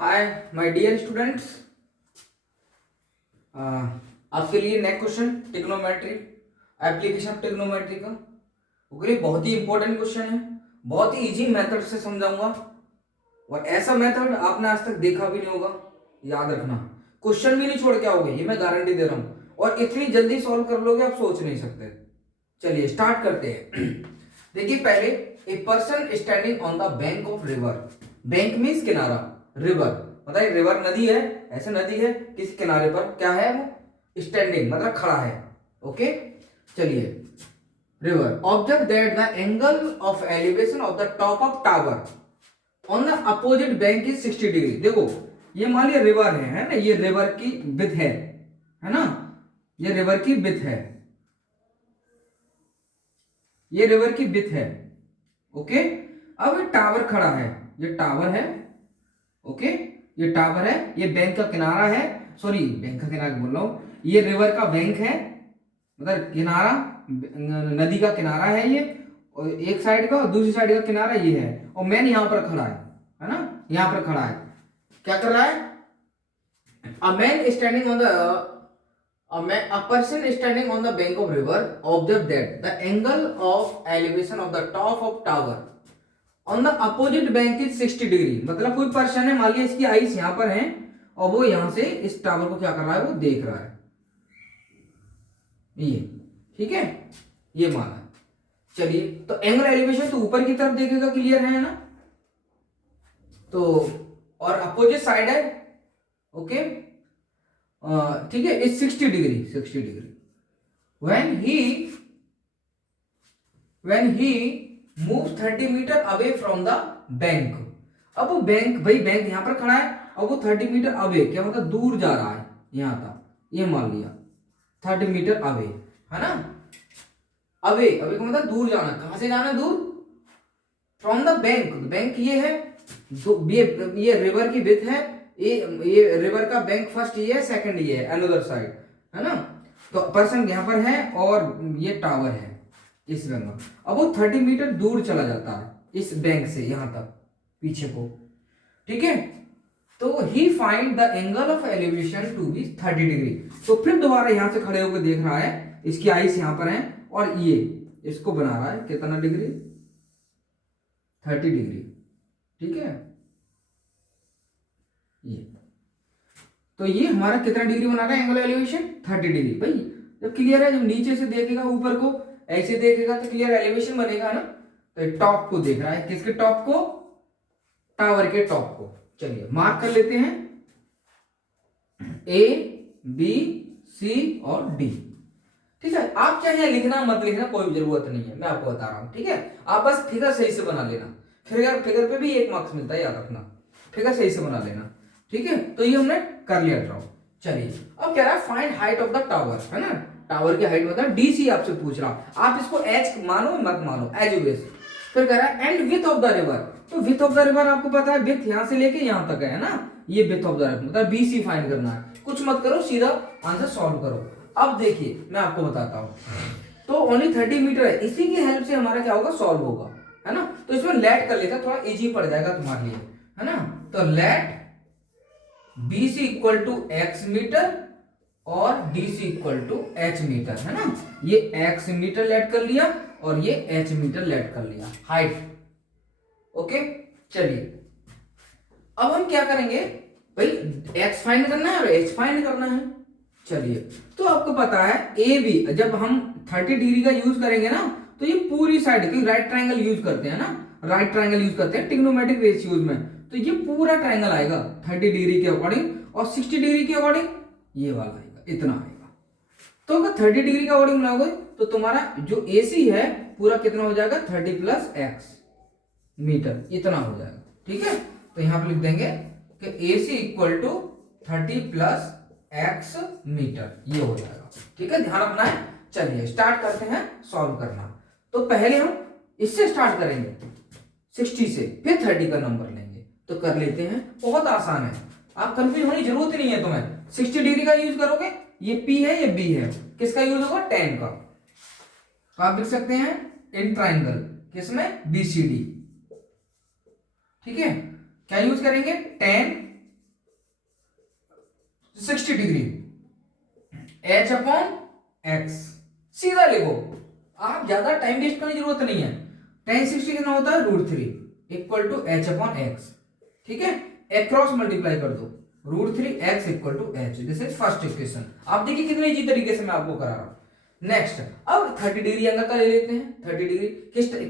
Hi my dear students, आपके लिए next question trigonometry, application of trigonometry का। Okay, बहुत ही इंपॉर्टेंट क्वेश्चन है। बहुत ही इजी मेथड से समझाऊंगा और ऐसा मेथड आपने आज तक देखा भी नहीं होगा। याद रखना, क्वेश्चन भी नहीं छोड़ के आओगे, ये मैं गारंटी दे रहा हूं। और इतनी जल्दी सॉल्व कर लोगे आप सोच नहीं सकते। चलिए स्टार्ट करते हैं। देखिए पहले, a person standing on the bank of river. Bank means किनारा, रिवर बताइए, रिवर नदी है, ऐसे नदी है, किस किनारे पर क्या है वो, स्टैंडिंग मतलब खड़ा है। ओके, चलिए river. Observe that the angle of elevation of the top of tower on the opposite bank is 60 degree. देखो ये मान लिया रिवर है ना, ये रिवर की विड्थ है ना, ये रिवर की विड्थ है, ये रिवर की विड्थ है। ओके, अब टावर खड़ा है, ये टावर है। ओके, ये टावर है, ये बैंक का किनारा है, सॉरी बैंक का किनारा बोल रहा हूं, ये रिवर का बैंक है, मतलब किनारा, नदी का किनारा है ये, और एक साइड का और दूसरी साइड का किनारा ये है, और मैन यहां पर खड़ा है ना, यहां पर खड़ा है। क्या कर रहा है? A man standing on the a person standing on the bank of river observe that the angle of elevation of the top of tower on the opposite bank is 60 degree. मतलब कोई पर्सन है, मान लिया इसकी eyes यहां पर है और वो यहां से इस टावर को क्या कर रहा है, वो देख रहा है, ये ठीक है, ये माना। चलिए तो एंगल एलिवेशन तो ऊपर की तरफ देखेगा, क्लियर है ना, तो और अपोजिट साइड है। ओके, ठीक है, is 60 degree, 60 degree. when he moves 30 metre away from the bank. अब वो बैंक, भाई बैंक यहां पर खड़ा है और वो 30 मीटर अवे, क्या मतलब दूर जा रहा है यहां तक, ये मान लिया 30 मीटर अवे है ना। अवे, अवे का मतलब दूर जाना, कहां से जाना दूर? फ्रॉम द बैंक, बैंक ये है, ये रिवर की विड्थ है, ये रिवर का बैंक फर्स्ट ये है, सेकंड ये है, अनदर साइड है ना। तो पर्सन यहां पर है और ये टावर है इस बैंक में। अब वो 30 मीटर दूर चला जाता है इस बैंक से यहां तक, पीछे को, ठीक है। तो ही find the angle of elevation to be 30 degree. तो फिर दोबारा यहां से खड़े होकर देख रहा है, इसकी आईज यहां पर है और ये इसको बना रहा है कितना डिग्री, 30 डिग्री, ठीक है। ये तो ये हमारा कितना डिग्री बना रहा है एंगल एलिवेशन, 30 डिग्री। भाई जब क्लियर है, जब नीचे से देखेगा ऊपर को ऐसे देखेगा तो क्लियर एलिवेशन बनेगा ना। तो टॉप को देख रहा है, किसके टॉप को? टावर के टॉप को। चलिए मार्क कर लेते हैं, ए बी सी और डी, ठीक है। आप चाहे लिखना मत लिखना, कोई जरूरत नहीं है, मैं आपको बता रहा हूं, ठीक है। आप बस फिगर सही से बना लेना, फिगर पे भी 1 मार्क्स मिलता है, याद रखना, फिगर सही से बना लेना, ठीक है। तो ये हमने कर लिया ड्रॉ। चलिए अब कह रहा है find height of the tower, है ना, टावर की हाइट मतलब डीसी आपसे पूछ रहा हूं, आप इसको एच मानो मत मानो, एज यू विश। फिर कह रहा है and with of the river. तो विथ ऑफ द रिवर आपको पता है, विथ यहां से लेके यहां तक है ना, ये विथ ऑफ द रिवर मतलब बीसी फाइंड करना है। कुछ मत करो, सीधा आंसर सॉल्व करो। अब देखिए मैं आपको बताता हूं, तो ओनली 30 मीटर है, इसी की हेल्प से हमारा क्या होगा, सॉल्व होगा, है ना। तो इसमें लेट कर लेता, थोड़ा इजी पड़ जाएगा तुम्हारे लिए, है ना। तो let B C equal to X meter और D C equal to H meter, है ना। ये एक्स मीटर लेट कर लिया और ये एच मीटर लेट कर लिया, हाइट। ओके, चलिए अब हम क्या करेंगे भाई, एक्स फाइंड करना है और एच फाइंड करना है। चलिए तो आपको पता है ए बी, जब हम 30 डिग्री का यूज करेंगे ना, तो ये पूरी साइड, क्योंकि राइट ट्रायंगल यूज करते हैं ना, राइट ट्रायंगल यूज करते हैं ट्रिग्नोमेट्रिक रेशियोज में, तो ये पूरा ट्रायंगल आएगा 30 डिग्री के अकॉर्डिंग, और 60 डिग्री के अकॉर्डिंग ये वाला आएगा, इतना आएगा। तो अगर 30 डिग्री का अकॉर्डिंग बनाओगे तो तुम्हारा जो AC है पूरा कितना हो जाएगा, 30 प्लस एक्स मीटर, इतना हो जाएगा, ठीक है। तो यहां पर लिख देंगे कि AC equal to 30 plus X metre, ये हो जाएगा, ठीक है, ध्यान रखना है। चलिए स्टार्ट करते हैं सॉल्व करना। तो पहले हम इससे स्टार्ट करेंगे 60 से, फिर 30 का नंबर लेंगे। तो कर लेते हैं, बहुत आसान है, आप कंफ्यूज होने की जरूरत ही नहीं है तुम्हें। 60 डिग्री का यूज करोगे, ये P है ये B है, किसका यूज होगा, tan का। तो आप लिख सकते हैं इन ट्राइंगल, किसमें, BCD, ठीक है। क्या यूज करेंगे, tan 60 degree, H upon x, सीधा लिखो, आप ज्यादा टाइम वेस्ट करने की जरूरत नहीं है। tan 60 कितना होता है √3 equal to H upon X, ठीक है, एक्रॉस मल्टीप्लाई कर दो, √3 X equal to H, this is first equation. आप देखिए कितने इजी तरीके से मैं आपको करा रहा हूं। नेक्स्ट, अब 30 डिग्री एंगल का ले लेते हैं। 30 डिग्री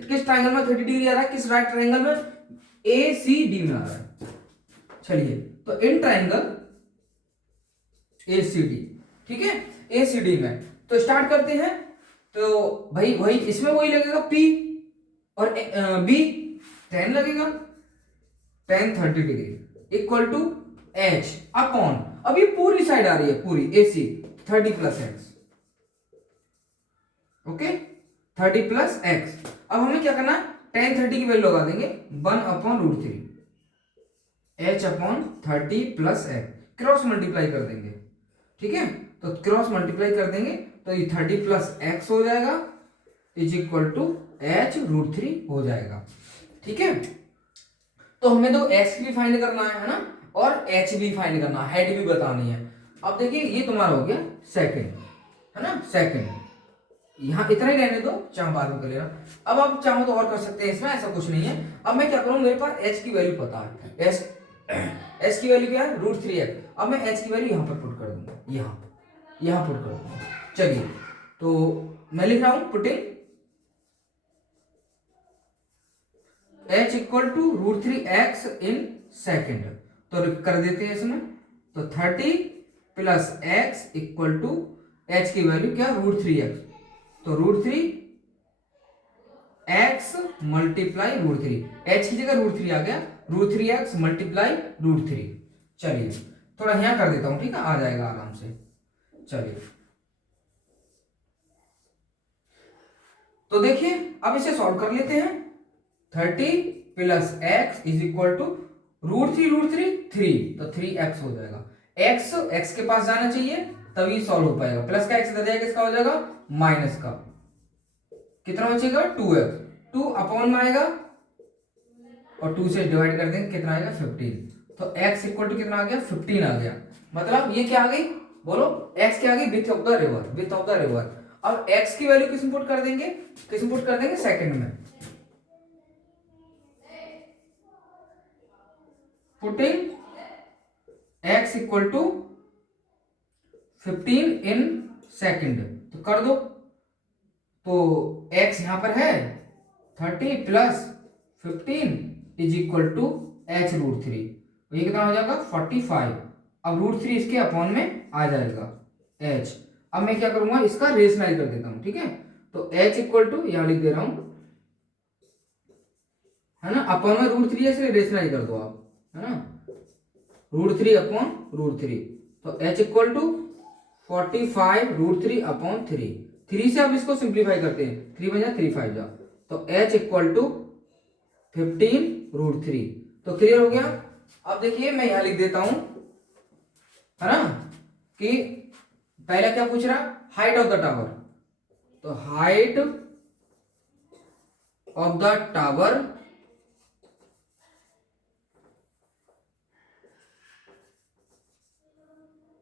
किस ट्रायंगल में 30 डिग्री आ रहा है, किस राइट ट्रायंगल में, ACD में आ रहा है। चलिए, तो इन ट्रायंगल ACD, ठीक है, ACD में तो स्टार्ट करते हैं। तो भाई वही इसमें वही लगेगा P और B, tan लगेगा, tan 30 degree equal to H upon, अब ये पूरी साइड आ रही है पूरी AC, 30 plus x, okay, 30 plus x. अब हमें क्या करना है, tan 30 की वैल्यू लगा देंगे 1 upon √3 H upon 30 plus x, cross multiply कर देंगे, ठीक है, तो क्रॉस मल्टीप्लाई कर देंगे तो ये 30 प्लस एक्स हो जाएगा इज इक्वल टू H √3 हो जाएगा, ठीक है। तो हमें तो x भी फाइंड करना है ना, और h भी फाइंड करना है, हाइट भी बतानी है। अब देखिए ये तुम्हारा हो गया सेकंड, है ना, सेकंड, यहाँ इतना ही रहने दो, चाहे बाद में कर लेना। अब आप चाहो तो और कर सकते हैं, इसमें ऐसा कुछ नहीं है। अब मैं क्या करूँ, मेरे पास h की वैल्यू पता है, h की वैल्यू क्या है √3x, अब मैं h की वैल्यू यहाँ पर पुट कर दूंगा, यहाँ पुट कर दूंगा। चलिए, तो मैं लिख रहा हूं putting h equal to √3x in second, तो कर देते हैं इसमें, तो 30 plus x equal to h की वैल्यू क्या √3x, तो √3 x मल्टीप्लाई √3, h की जगह √3 आ गया, √3x मल्टीप्लाई √3। चलिए थोड़ा यहां कर देता हूं, ठीक है, आ जाएगा आराम से। चलिए, तो देखिए अब इसे सॉल्व कर लेते हैं। 30 plus x is equal to √3 3, तो 3x हो जाएगा, x के पास जाना चाहिए तभी सॉल्व हो पाएगा, प्लस का x इधर जाएगा, किसका हो जाएगा माइनस का, कितना बचेगा 2x, 2 अपॉन में आएगा और 2 से डिवाइड कर देंगे, कितना आएगा 15, तो x इक्वल टू कितना आ गया 15 आ गया। मतलब ये क्या आ गई, बोलो x क्या आ गई, विथ ऑफ द रिवर। अब x की वैल्यू किस में पुट कर देंगे, सेकंड में, putting x equal to 15 in second, तो कर दो, तो x यहां पर है 30 plus 15 is equal to h √3, ये कितना हो जाएगा 45, अब √3 इसके अपॉन में आ जाएगा h। अब मैं क्या करूंगा, इसका रेशनलाइज कर देता हूं, ठीक है, तो h इक्वल टू यहां लिख दे रहा हूं, है ना, अपॉन में √3 है, इसलिए रेशनलाइज कर दो आप, है ना, √3 अपॉन √3, तो h इक्वल टू 45 √3 अपॉन 3 से आप इसको सिंप्लीफाई करते हैं, 3 बन जा 3 5 जा, तो h इक्वल टू 15 √3, तो क्लियर हो गया। अब देखिए मैं यहां लिख देता हूं, है ना, कि पहला क्या पूछ रहा, हाइट ऑफ द टावर, तो height of the tower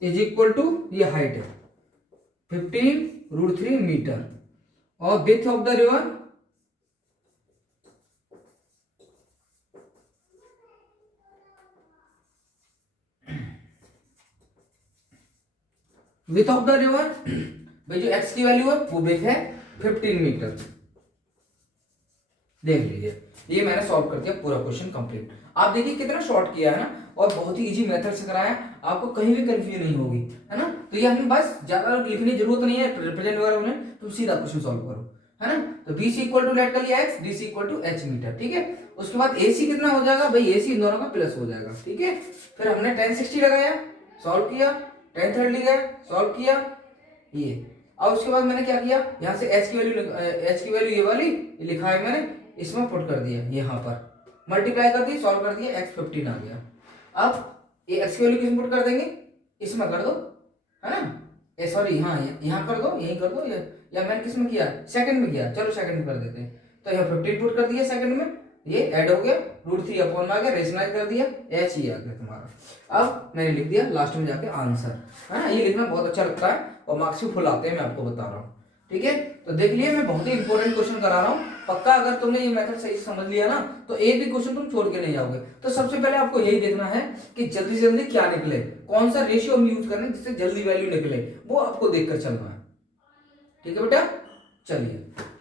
is equal to, ये हाइट है 15 √3 मीटर, और width of the river width of the river, भाई जो x की वैल्यू है वो विड्थ है 15 मीटर। देख लीजिए, ये मैंने सॉल्व कर दिया, पूरा क्वेश्चन कंप्लीट। आप देखिए कितना शॉर्ट किया है ना, और बहुत ही इजी मेथड से कराया, आपको कहीं भी कंफ्यूजन नहीं होगी, है ना। तो ये हमें बस ज्यादा लिखने की जरूरत नहीं है, रिप्रेजेंट वगैरह होने, तुम सीधा क्वेश्चन सॉल्व करो, है ना। तो BC इक्वल टू लेट कर लिया x, DC equal to h metre, ठीक है। उसके बाद AC कितना हो जाएगा, भाई AC इन दोनों का प्लस हो जाएगा, ठीक है। फिर हमने tan 60 लगाया, सॉल्व किया, tan 30 गया, सॉल्व किया, ये। और उसके बाद मैंने क्या किया, यहाँ से h की वैल्यू ये वाली लिखा है मैंने, इसमें पुट कर दिया, यहाँ पर मल्टीप्लाई कर दी, सॉल्व कर दिया, x 15 आ गया। अब ये x की वैल्यू किसमें पुट कर देंगे, इसमें कर दो, है ना, सॉरी हाँ यहाँ कर दो, यही कर दो, या मैंने किसमें किया, सेकंड में किया, चलो सेकंड में कर देते हैं। तो यहाँ 15 पुट कर दिया सेकंड में, ये ऐड हो गया, √3 अपॉन में आ गया, रेशनलाइज कर दिया, h ही आ गया तुम्हारा। अब मैंने लिख दिया लास्ट में जाके आंसर, है ना। ये लिखना बहुत अच्छा लगता है और मार्क्स भी फुल आते हैं, मैं आपको बता रहा हूँ। ठीक है, तो देख लिए मैं बहुत ही इंपॉर्टेंट क्वेश्चन करा रहा हूँ। पक्का अगर तुमने ये मेथड सही से समझ लिया ना तो एक भी क्वेश्चन तुम छोड़ के नहीं जाओगे। तो सबसे पहले आपको यही देखना है कि जल्दी से जल्दी क्या निकले, कौन सा रेशियो हम यूज करें जिससे जल्दी वैल्यू निकले, वो आपको देखकर चलना है। ठीक है बेटा, चलिए